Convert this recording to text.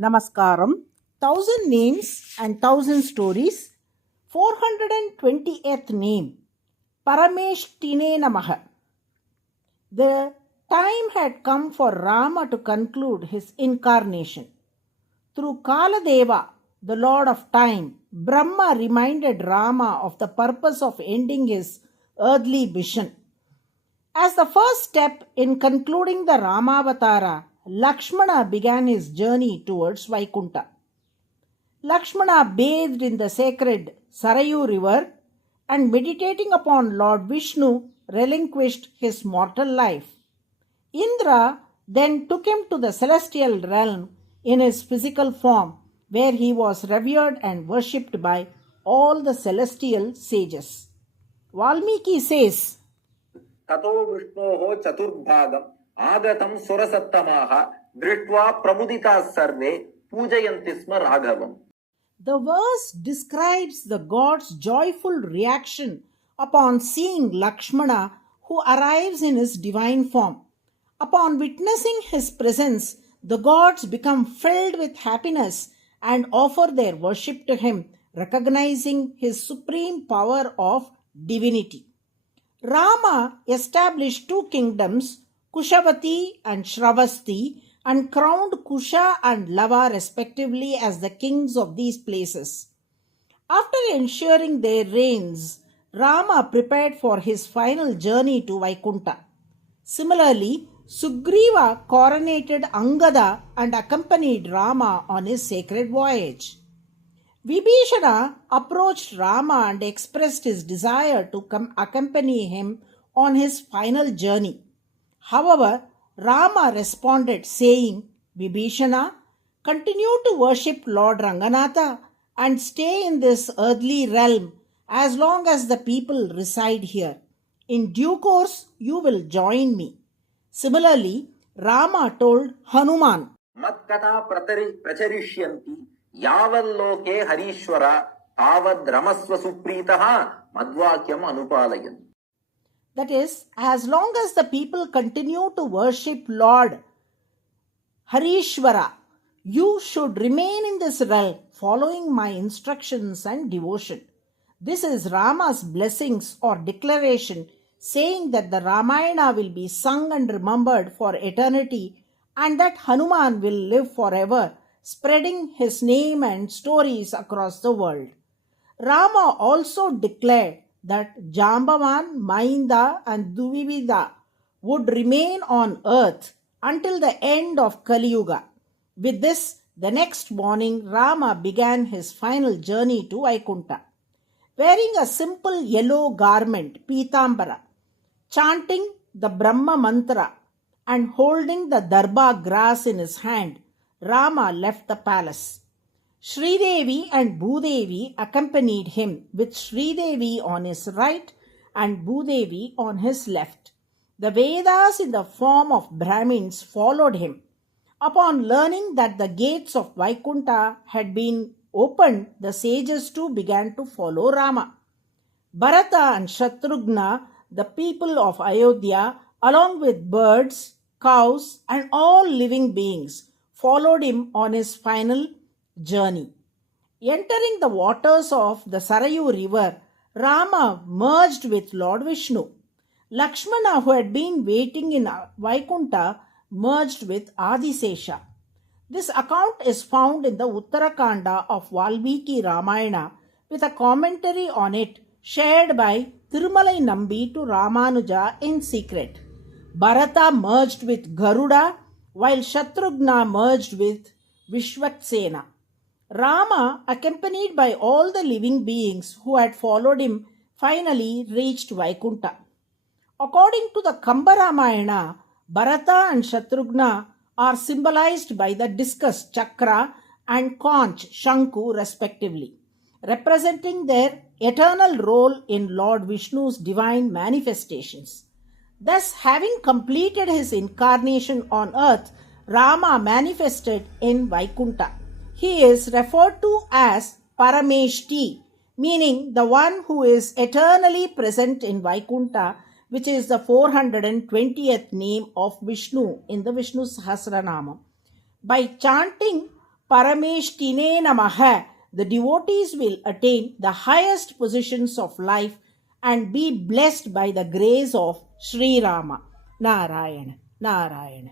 Namaskaram. 1000 names and 1000 stories. 420th name. Parameshtine Namaha. The time had come for Rama to conclude his incarnation. Through Kaladeva, the Lord of Time, Brahma reminded Rama of the purpose of ending his earthly mission. As the first step in concluding the Ramavatara, Lakshmana began his journey towards Vaikunta. Lakshmana bathed in the sacred Sarayu river and meditating upon Lord Vishnu relinquished his mortal life. Indra then took him to the celestial realm in his physical form, where he was revered and worshipped by all the celestial sages. Valmiki says, ततो विष्णोः चतुर्भागम् आगतं सुरसत्तमाः दृष्ट्वा प्रमुदिताः सर्वे पूजयन्ति स्म राघवम्. The verse describes the God's joyful reaction upon seeing Lakshmana, who arrives in his divine form. Upon witnessing his presence, the gods become filled with happiness and offer their worship to him, recognizing his supreme power of divinity. Rama established two kingdoms, Kushavati and Shravasti, and crowned Kusha and Lava respectively as the kings of these places. After ensuring their reigns, Rama prepared for his final journey to Vaikunta. Similarly, Sugriva coronated Angada and accompanied Rama on his sacred voyage. Vibhishana approached Rama and expressed his desire to accompany him on his final journey. However, Rama responded saying, Vibhishana, continue to worship Lord Ranganatha and stay in this earthly realm as long as the people reside here. In due course, you will join me. Similarly, Rama told Hanuman, मत्कथा प्रचरिष्यन्ति यावल्लोके Harishwar तावद् रमस्व सुप्रीतः मद्वाक्यम् अनुपालयन्. that is, as long as the people continue to worship Lord Harishwara, you should remain in this realm, following my instructions and devotion. This is Rama's blessings or declaration, saying that the Ramayana will be sung and remembered for eternity and that Hanuman will live forever, spreading his name and stories across the world. Rama also declared that Jambavan, Mainda and Duvivida would remain on earth until the end of Kali Yuga. With this, the next morning Rama began his final journey to Vaikunta. Wearing a simple yellow garment, Pitambara, chanting the Brahma mantra and holding the darba grass in his hand, Rama left the palace. Sridevi and Bhudevi accompanied him, with Sridevi on his right and Bhudevi on his left. The Vedas in the form of Brahmins followed him. Upon learning that the gates of Vaikunta had been opened, the sages too began to follow Rama. Bharata and Shatrughna, the people of Ayodhya, along with birds, cows, and all living beings, followed him on his final journey. Entering the waters of the Sarayu river, Rama merged with Lord Vishnu. Lakshmana, who had been waiting in Vaikunta, merged with Adisesha. This account is found in the Uttarakanda of Valmiki Ramayana, with a commentary on it shared by Tirumalai Nambi to Ramanuja in secret. Bharata merged with Garuda, while Shatrughna merged with Vishwaksena. Rama, accompanied by all the living beings who had followed him, finally reached Vaikunta. According to the Kamba Ramayana, Bharata and Shatrughna are symbolized by the discus chakra and conch shanku respectively, representing their eternal role in Lord Vishnu's divine manifestations. Thus, having completed his incarnation on earth, Rama manifested in Vaikunta. He is referred to as Parameshti, meaning the one who is eternally present in Vaikunta, which is the 420th name of Vishnu in the Vishnu Sahasranama. By chanting Parameshtine Namaha. The devotees will attain the highest positions of life and be blessed by the grace of Sri Rama. Narayana, Narayana.